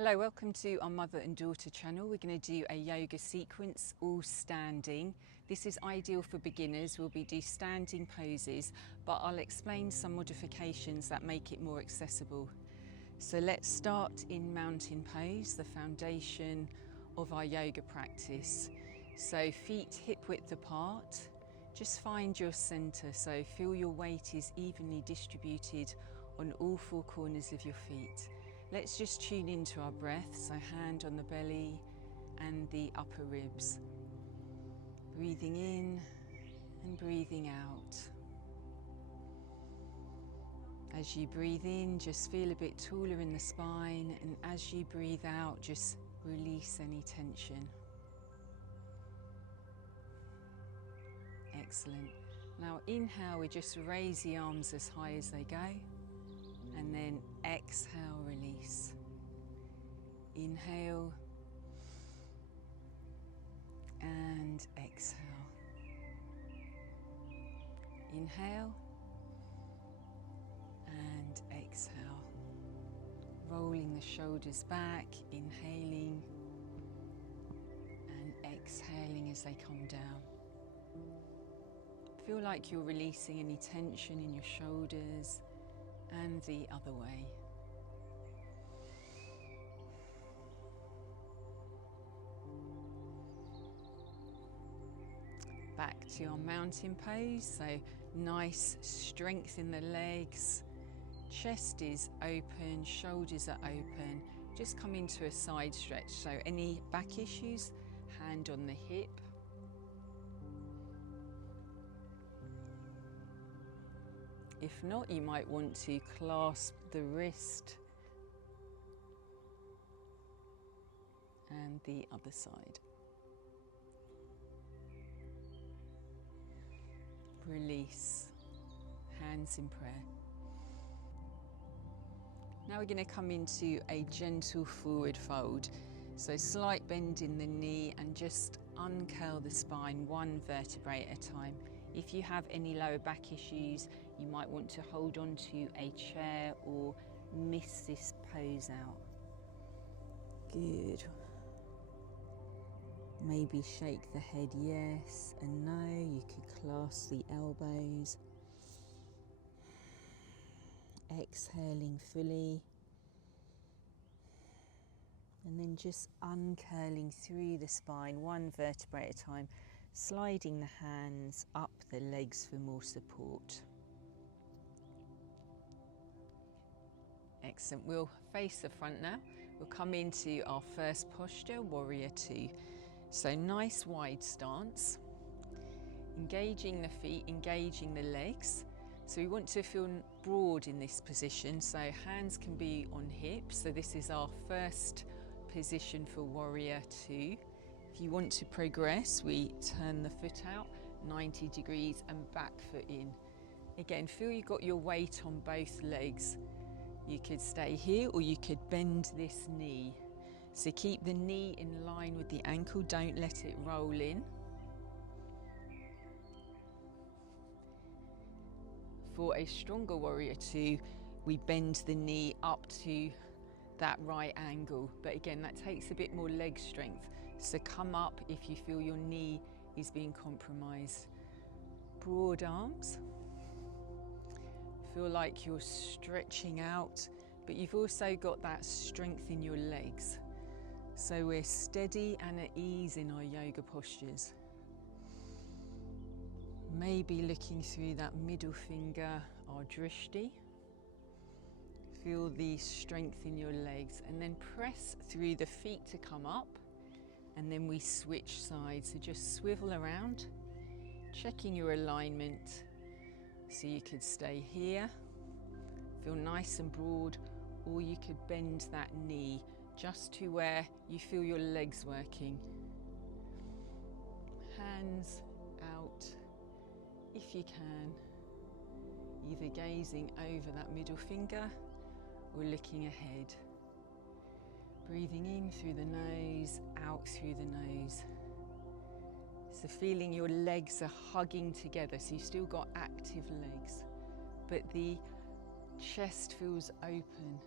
Hello, welcome to our mother and daughter channel. We're going to do a yoga sequence, all standing. This is ideal for beginners. We'll be doing standing poses, but I'll explain some modifications that make it more accessible. So let's start in mountain pose, the foundation of our yoga practice. So feet hip width apart. Just find your center, so feel your weight is evenly distributed on all four corners of your feet. Let's just tune into our breath, so hand on the belly and the upper ribs. Breathing in and breathing out. As you breathe in, just feel a bit taller in the spine, and as you breathe out, just release any tension. Excellent. Now inhale, we just raise the arms as high as they go. And then exhale, release. Inhale and exhale. Inhale and exhale. Rolling the shoulders back, inhaling and exhaling as they come down. Feel like you're releasing any tension in your shoulders, and the other way. Back to your mountain pose, so nice strength in the legs, chest is open, shoulders are open, just come into a side stretch. So any back issues, hand on the hip. If not, you might want to clasp the wrist and the other side. Release, hands in prayer. Now we're going to come into a gentle forward fold. So slight bend in the knee and just uncurl the spine one vertebrae at a time. If you have any lower back issues, you might want to hold on to a chair or miss this pose out. Good. Maybe shake the head yes and no. You could clasp the elbows. Exhaling fully. And then just uncurling through the spine, one vertebrae at a time, sliding the hands up the legs for more support. Excellent. We'll face the front now. We'll come into our first posture, Warrior II. So nice wide stance, engaging the feet, engaging the legs. So we want to feel broad in this position, so hands can be on hips. So this is our first position for Warrior II. If you want to progress, we turn the foot out 90 degrees and back foot in. Again, feel you got your weight on both legs. You could stay here or you could bend this knee. So keep the knee in line with the ankle, don't let it roll in. For a stronger Warrior II, we bend the knee up to that right angle, but again that takes a bit more leg strength, so come up if you feel your knee is being compromised. Broad arms, feel like you're stretching out, but you've also got that strength in your legs, so we're steady and at ease in our yoga postures. Maybe looking through that middle finger, our drishti. Feel the strength in your legs and then press through the feet to come up, and then we switch sides. So just swivel around, checking your alignment. So you could stay here, feel nice and broad, or you could bend that knee just to where you feel your legs working. Hands out if you can, either gazing over that middle finger or looking ahead. Breathing in through the nose, out through the nose. So feeling your legs are hugging together, so you've still got active legs, but the chest feels open.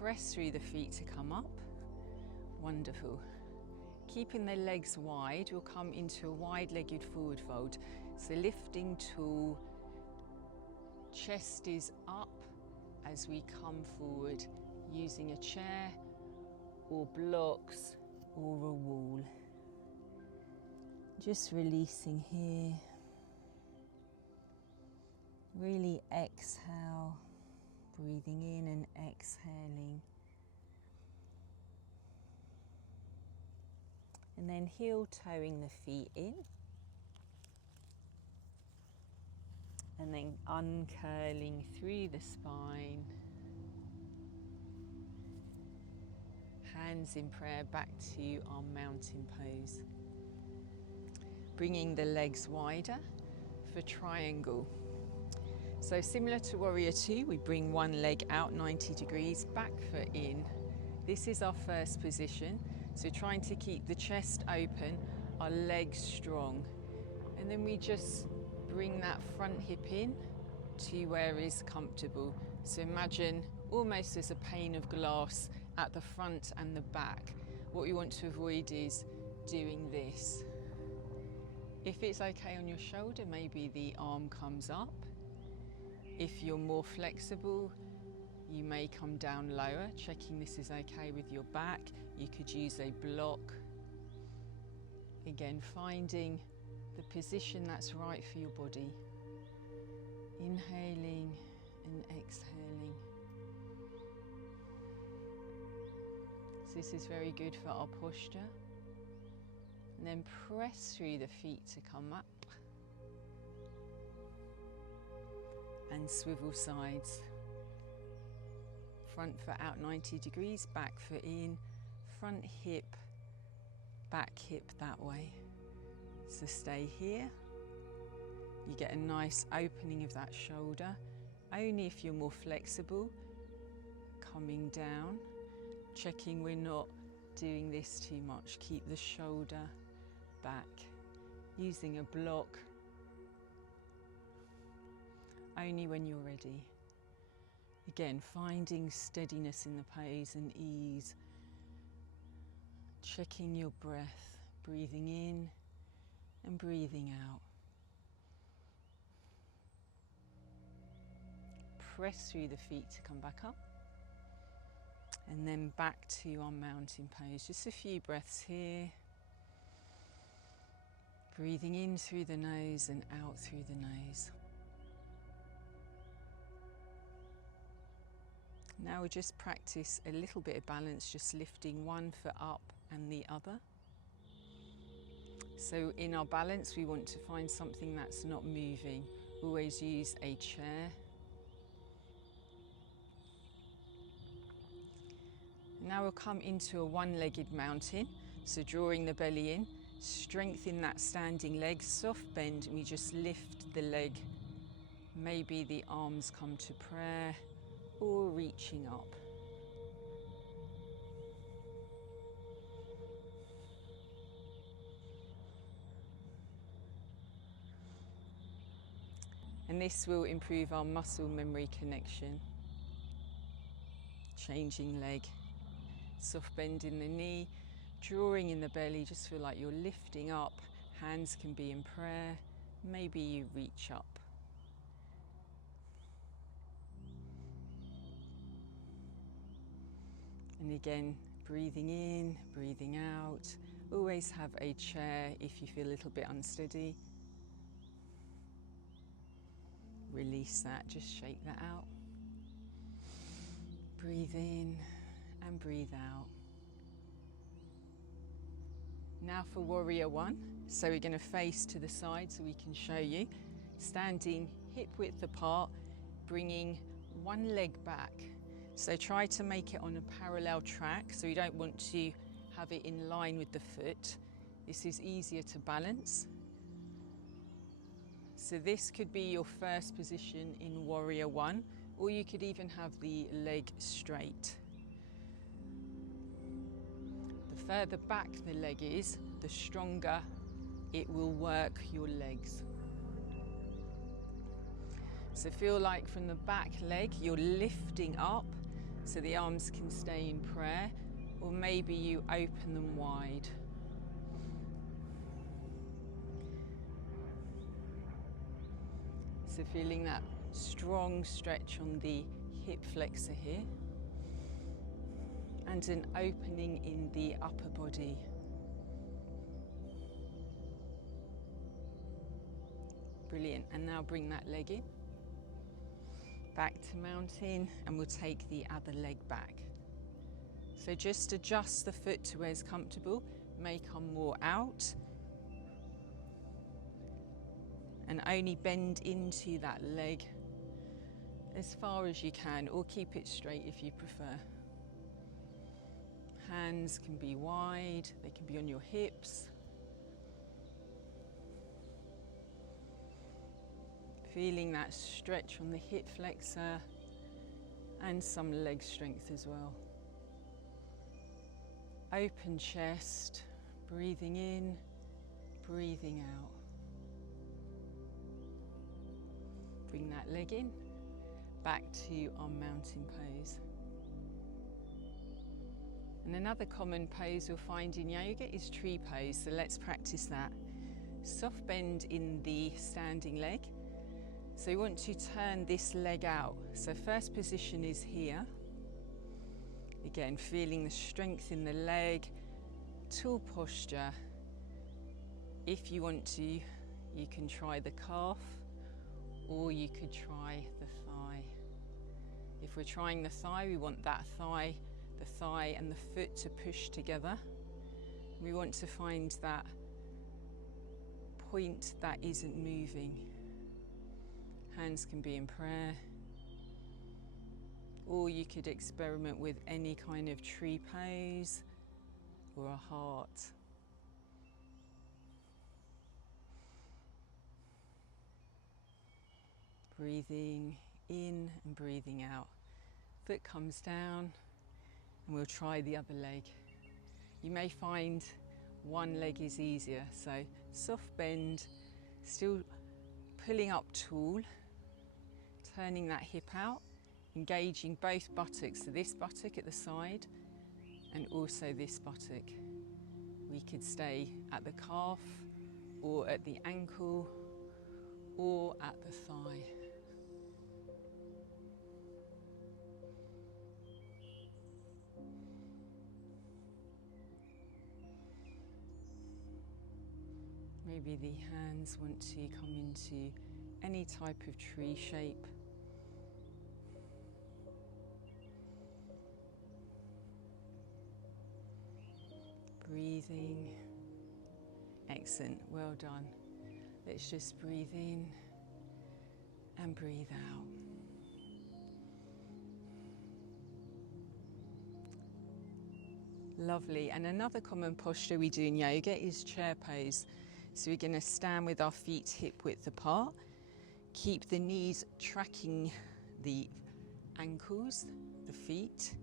press through the feet to come up. Wonderful. Keeping the legs wide, we'll come into a wide-legged forward fold. So lifting tall, chest is up as we come forward, using a chair or blocks or a wall. Just releasing here. Really exhale, breathing in and exhaling. And then heel toeing the feet in. And then uncurling through the spine. Hands in prayer back to our mountain pose. Bringing the legs wider for triangle. So similar to Warrior II, we bring one leg out 90 degrees, back foot in. This is our first position. So trying to keep the chest open, our legs strong. And then we just bring that front hip in to where is comfortable. So imagine almost as a pane of glass at the front and the back. What we want to avoid is doing this. If it's okay on your shoulder, maybe the arm comes up. If you're more flexible, you may come down lower, checking this is okay with your back. You could use a block. Again, finding the position that's right for your body. Inhaling and exhaling. So this is very good for our posture. And then press through the feet to come up. And swivel sides. Front foot out 90 degrees, back foot in, front hip, back hip that way. So stay here. You get a nice opening of that shoulder. Only if you're more flexible. Coming down, checking we're not doing this too much. Keep the shoulder back. Using a block. Only when you're ready. Again, finding steadiness in the pose and ease. Checking your breath, breathing in and breathing out. Press through the feet to come back up. And then back to our mountain pose. Just a few breaths here. Breathing in through the nose and out through the nose. Now we'll just practice a little bit of balance, just lifting one foot up and the other. So in our balance, we want to find something that's not moving. Always use a chair. Now we'll come into a one-legged mountain. So drawing the belly in, strengthen that standing leg, soft bend, and we just lift the leg. Maybe the arms come to prayer. Or reaching up. And this will improve our muscle memory connection. Changing leg. Soft bend in the knee, drawing in the belly, just feel like you're lifting up. Hands can be in prayer. Maybe you reach up. And again, breathing in, breathing out. Always have a chair if you feel a little bit unsteady. Release that, just shake that out. Breathe in and breathe out. Now for Warrior I. So we're going to face to the side so we can show you. Standing hip width apart, bringing one leg back. So try to make it on a parallel track, so you don't want to have it in line with the foot. This is easier to balance. So this could be your first position in Warrior I, or you could even have the leg straight. The further back the leg is, the stronger it will work your legs. So feel like from the back leg, you're lifting up. So the arms can stay in prayer, or maybe you open them wide. So feeling that strong stretch on the hip flexor here, and an opening in the upper body. Brilliant, and now bring that leg in, back to mountain, and we'll take the other leg back. So just adjust the foot to where it's comfortable, may come more out, and only bend into that leg as far as you can, or keep it straight if you prefer. Hands can be wide, they can be on your hips. Feeling that stretch on the hip flexor and some leg strength as well. Open chest, breathing in, breathing out. Bring that leg in, back to our mountain pose. And another common pose you'll find in yoga is tree pose, so let's practice that. Soft bend in the standing leg. So you want to turn this leg out. So first position is here. Again, feeling the strength in the leg, tall posture. If you want to, you can try the calf, or you could try the thigh. If we're trying the thigh, we want that thigh, the thigh and the foot to push together. We want to find that point that isn't moving. Hands can be in prayer, or you could experiment with any kind of tree pose or a heart. Breathing in and breathing out. Foot comes down, and we'll try the other leg. You may find one leg is easier, so soft bend, still pulling up tall, turning that hip out, engaging both buttocks, so this buttock at the side and also this buttock. We could stay at the calf or at the ankle or at the thigh. Maybe the hands want to come into any type of tree shape. Breathing. Excellent, well done. Let's just breathe in and breathe out. Lovely, and another common posture we do in yoga is chair pose. So we're going to stand with our feet hip width apart. Keep the knees tracking the ankles, the feet.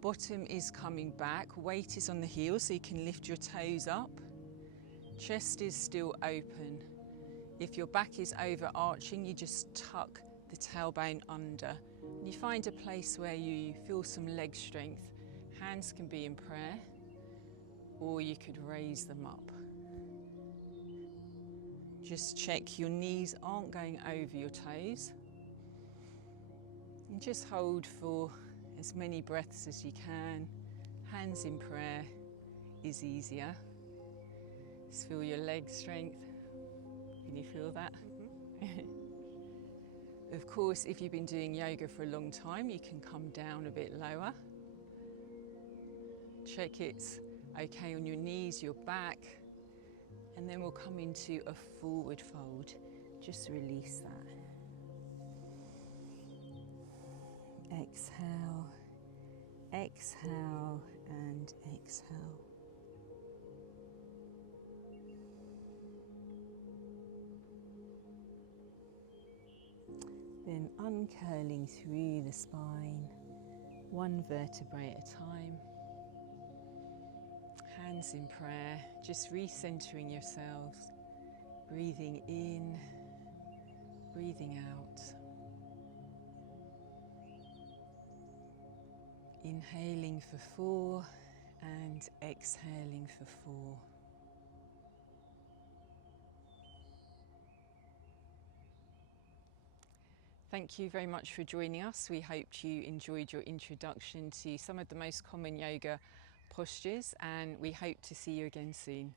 Bottom is coming back, weight is on the heels so you can lift your toes up. Chest is still open. If your back is overarching, you just tuck the tailbone under. And you find a place where you feel some leg strength. Hands can be in prayer, or you could raise them up. Just check your knees aren't going over your toes. And just hold for as many breaths as you can. Hands in prayer is easier. Just feel your leg strength. Can you feel that? Mm-hmm. Of course, if you've been doing yoga for a long time, you can come down a bit lower. Check it's okay on your knees, your back, and then we'll come into a forward fold. Just release that. Exhale, exhale, and exhale. Then uncurling through the spine, one vertebrae at a time. Hands in prayer, just recentering yourselves, breathing in, breathing out. Inhaling for 4 and exhaling for 4. Thank you very much for joining us. We hoped you enjoyed your introduction to some of the most common yoga postures, and we hope to see you again soon.